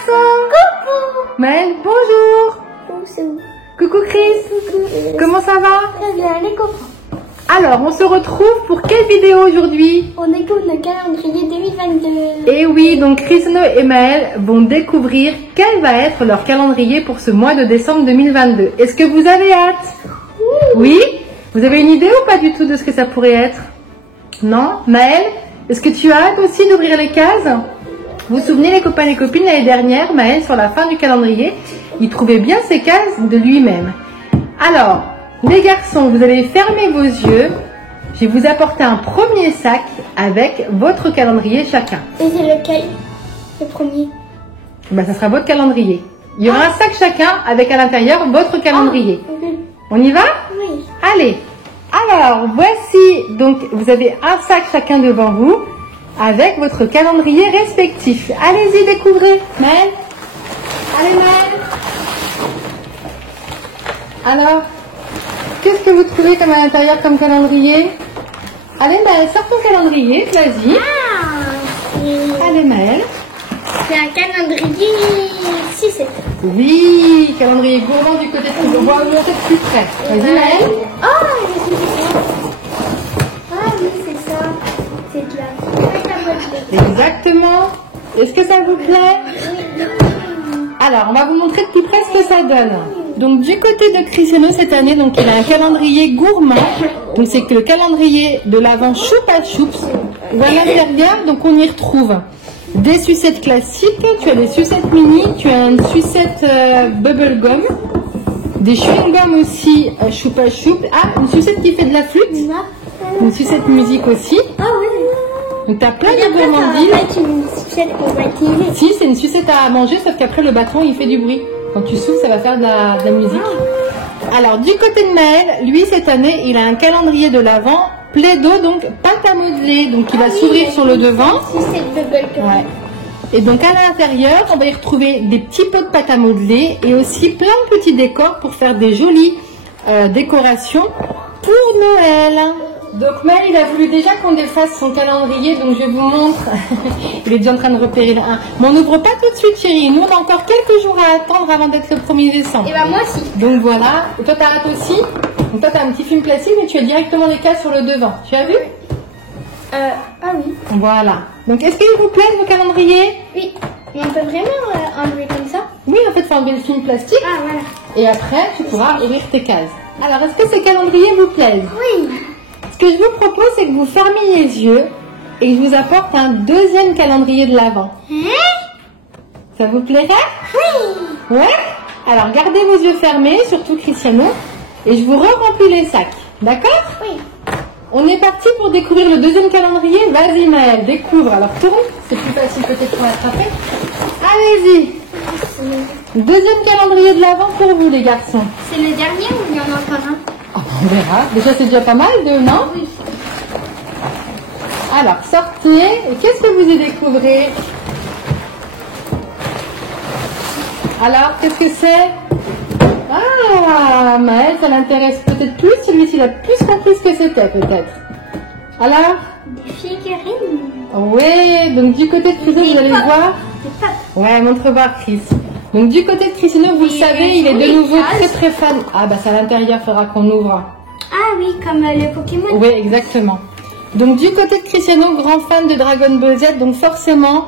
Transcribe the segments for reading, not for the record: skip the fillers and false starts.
garçons. Coucou. Maël, bonjour. Bonjour. Coucou Chris. Coucou. Comment ça va? Très bien, les copains. Alors, on se retrouve pour quelle vidéo aujourd'hui? On écoute le calendrier 2022. Et oui, donc Cristiano et Maël vont découvrir quel va être leur calendrier pour ce mois de décembre 2022. Est-ce que vous avez hâte? Oui? Vous avez une idée ou pas du tout de ce que ça pourrait être? Non? Maël, est-ce que tu as hâte aussi d'ouvrir les cases? Vous vous souvenez les copains et les copines, l'année dernière, Maël, sur la fin du calendrier, il trouvait bien ses cases de lui-même. Alors, les garçons, vous allez fermer vos yeux. Je vais vous apporter un premier sac avec votre calendrier chacun. Et c'est lequel? Le premier. Ben, ça sera votre calendrier. Il y aura un sac chacun avec à l'intérieur votre calendrier. Ok. On y va? Oui. Allez. Alors, voici, donc vous avez un sac chacun devant vous avec votre calendrier respectif. Allez-y, découvrez. Maël? Allez, Maël. Alors, qu'est-ce que vous trouvez comme à l'intérieur comme calendrier? Allez, Maël, sors ton calendrier, vas-y. Allez, Maël. C'est un calendrier 6-7. Oui, calendrier gourmand du côté de Chris. On va le montrer de plus près. Vas-y, Maël. Ah oui, c'est ça. C'est de la Exactement. Est-ce que ça vous plaît? Alors, on va vous montrer de plus près ce que ça donne. Donc, du côté de Cristiano cette année, donc il a un calendrier gourmand. Donc, c'est que le calendrier de l'avant Choupa Choups. Où à l'intérieur, donc on y retrouve des sucettes classiques. Tu as des sucettes mini. Tu as une sucette bubble gum. Des chewing-gums aussi Choupa Choups. Ah, une sucette qui fait de la flûte. Une sucette musique aussi. Ah oui. Donc, tu as plein Et de après, ça va gourmandises. pas être une sucette qu'on va utiliser. Si, c'est une sucette à manger, sauf qu'après le bâton il fait du bruit. Quand tu souffles, ça va faire de la musique. Alors, du côté de Maël, lui cette année, il a un calendrier de l'avant, Play-Doh, donc pâte à modeler, donc il va s'ouvrir sur le devant. Sucette bubble gum. Ouais. Et donc à l'intérieur, on va y retrouver des petits pots de pâte à modeler et aussi plein de petits décors pour faire des jolies décorations pour Noël. Donc Maël, il a voulu déjà qu'on défasse son calendrier, donc je vous montre. Il est déjà en train de repérer le 1. Mais on n'ouvre pas tout de suite, chérie. Nous, on a encore quelques jours à attendre avant d'être le 1er décembre. Et bah moi aussi. Donc voilà. Et toi, t'as hâte aussi? Donc toi, t'as un petit film plastique, mais tu as directement les cases sur le devant. Tu as vu? Ah oui. Voilà. Donc est-ce qu'il vous plaît vos calendriers? Oui. Mais on peut vraiment enlever comme ça? Oui, en fait, il faut enlever le film plastique. Ah voilà. Et après, tu pourras ouvrir tes cases. Alors, est-ce que ces calendriers vous plaisent? Oui. Ce que je vous propose, c'est que vous fermiez les yeux et que je vous apporte un deuxième calendrier de l'Avent. Ça vous plairait? Oui. Ouais? Alors, gardez vos yeux fermés, surtout Cristiano, et je vous remplis les sacs. D'accord? Oui. On est parti pour découvrir le deuxième calendrier. Vas-y, Maël, découvre. Alors, tourne. C'est plus facile peut-être pour attraper. Allez-y. Deuxième calendrier de l'Avent pour vous, les garçons. C'est le dernier ou il y en a encore un? On verra. Déjà, c'est déjà pas mal, non? Oui. Alors, sortez. Et qu'est-ce que vous y découvrez? Alors, qu'est-ce que c'est? Ah, Maël, ça l'intéresse peut-être plus. Celui-ci, il a plus compris ce que c'était, peut-être. Alors? Des figurines. Oui, donc du côté de Cristiano, vous allez voir. Des pattes. Ouais, montre voir, Chris. Donc du côté de Cristiano, vous le savez, il est de nouveau très très fan. Ah bah c'est à l'intérieur, il faudra qu'on ouvre. Ah oui, comme le Pokémon. Oui, exactement. Donc du côté de Cristiano, grand fan de Dragon Ball Z, donc forcément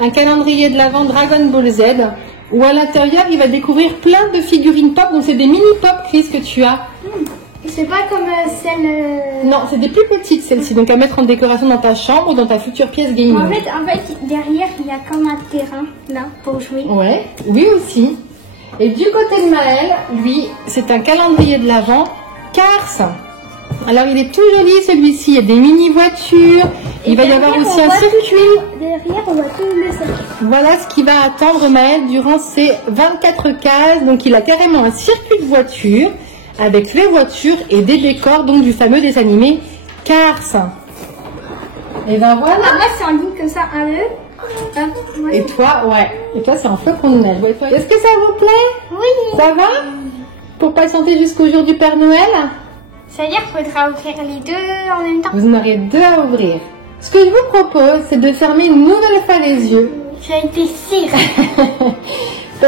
un calendrier de l'Avent Dragon Ball Z, où à l'intérieur il va découvrir plein de figurines pop. Donc c'est des mini pop, Chris, que tu as. C'est pas comme celle. Non, c'est des plus petites celles-ci, donc à mettre en décoration dans ta chambre ou dans ta future pièce gaming. En fait, derrière, il y a comme un terrain, là, pour jouer. Ouais, oui aussi. Et du côté de Maël, lui, c'est un calendrier de l'Avent Cars. Alors, il est tout joli celui-ci. Il y a des mini-voitures. Il va y avoir aussi un circuit. Derrière, on voit tout le circuit. Voilà ce qui va attendre Maël durant ces 24 cases. Donc, il a carrément un circuit de voitures avec les voitures et des décors, donc du fameux dessin animé Cars. Et ben voilà. Ah, moi, c'est en ligne comme ça, un, deux. Et toi, ouais. Et toi, c'est en flocon de neige. Est-ce que ça vous plaît? Oui. Ça va? Pour patienter jusqu'au jour du Père Noël? Ça veut dire qu'il faudra ouvrir les deux en même temps. Vous en aurez deux à ouvrir. Ce que je vous propose, c'est de fermer une nouvelle fois les yeux. J'ai été sûre.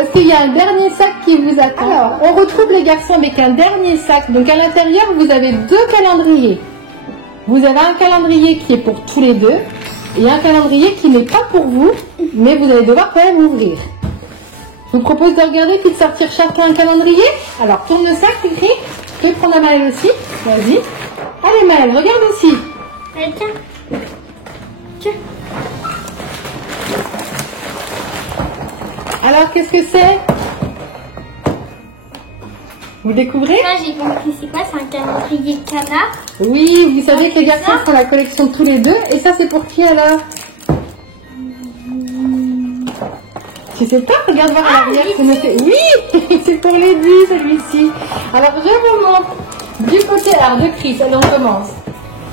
parce qu'il y a un dernier sac qui vous attend. Alors, on retrouve les garçons avec un dernier sac. Donc à l'intérieur, vous avez 2 calendriers. Vous avez un calendrier qui est pour tous les deux et un calendrier qui n'est pas pour vous, mais vous allez devoir quand même ouvrir. Je vous propose de regarder puis de sortir chacun un calendrier. Alors, tourne le sac, Cricri. Je vais prendre à Maëlle aussi. Vas-y. Allez Maëlle, regarde aussi. Tiens. Tiens. Alors, qu'est-ce que c'est? Vous découvrez? Ça, j'ai compris. C'est quoi? C'est un calendrier de canard. Oui, vous savez que les garçons font la collection tous les deux. Et ça, c'est pour qui alors? Tu sais pas? Regarde voir à l'arrière. Oui, c'est pour Lady, celui-ci. Alors, je vous montre du côté de Chris. Allez, on commence.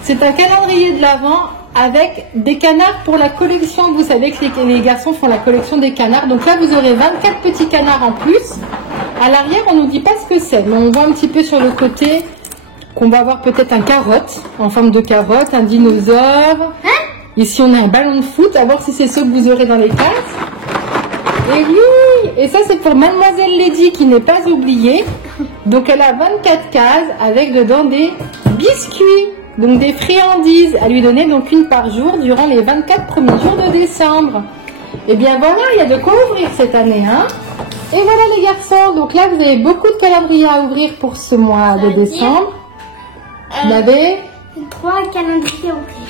C'est un calendrier de l'Avent avec des canards pour la collection. Vous savez que les garçons font la collection des canards. Donc là, vous aurez 24 petits canards en plus. À l'arrière, on ne nous dit pas ce que c'est. Mais on voit un petit peu sur le côté qu'on va avoir peut-être un carotte, en forme de carotte, un dinosaure. Ici, on a un ballon de foot. À voir si c'est ce que vous aurez dans les cases. Et oui, et ça c'est pour Mademoiselle Lady qui n'est pas oubliée. Donc elle a 24 cases avec dedans des biscuits, donc des friandises à lui donner donc une par jour durant les 24 premiers jours de décembre. Et bien voilà, il y a de quoi ouvrir cette année, hein. Et voilà les garçons, donc là vous avez beaucoup de calendriers à ouvrir pour ce mois de décembre. Vous avez 3 calendriers à ouvrir.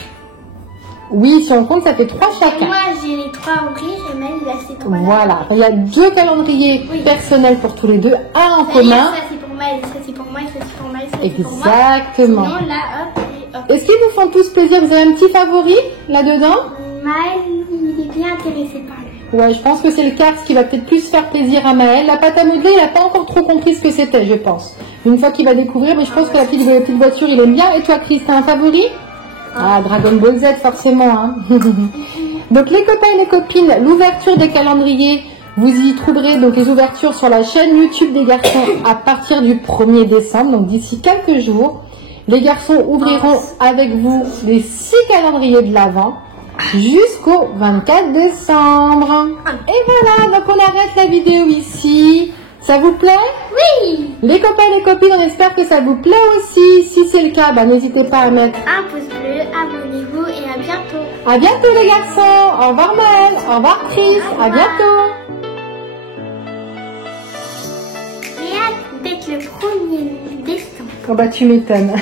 Oui, si on compte, ça fait 3 chacun. Moi, j'ai les 3 à ouvrir et même là, c'est pour moi. Voilà, il y a 2 calendriers personnels pour tous les deux, un en commun. Ça, c'est pour moi, ça, c'est pour moi, ça, c'est pour moi, ça, c'est pour moi. Exactement. Sinon, là, hop, et hop. Est-ce qu'ils vous font tous plaisir? Vous avez un petit favori là-dedans? Maël, il est bien intéressé par lui. Ouais, je pense que c'est le Cars qui va peut-être plus faire plaisir à Maël. La pâte à modeler, il n'a pas encore trop compris ce que c'était, je pense. Une fois qu'il va découvrir, mais je pense que la petite voiture, il aime bien. Et toi, Chris, t'as un favori? Ah, Dragon Ball Z, forcément. Hein. Donc, les copains et les copines, l'ouverture des calendriers, vous y trouverez donc les ouvertures sur la chaîne YouTube des garçons à partir du 1er décembre, donc d'ici quelques jours. Les garçons ouvriront avec vous les 6 calendriers de l'Avent jusqu'au 24 décembre. Et voilà, donc on arrête la vidéo ici. Ça vous plaît? Oui. Les copains et les copines, on espère que ça vous plaît aussi. Si c'est le cas, n'hésitez pas à mettre un pouce bleu, abonnez-vous et à bientôt. À bientôt les garçons. Au revoir Maëlle. Au revoir Chris. À bientôt. J'ai hâte d'être le 1er décembre. Oh bah tu m'étonnes.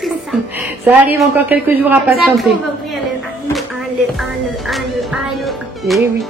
Tout ça. Ça arrive encore quelques jours à patienter. On va ouvrir le 1, le 1, le 1, le 1, le 1, le 1. Eh oui.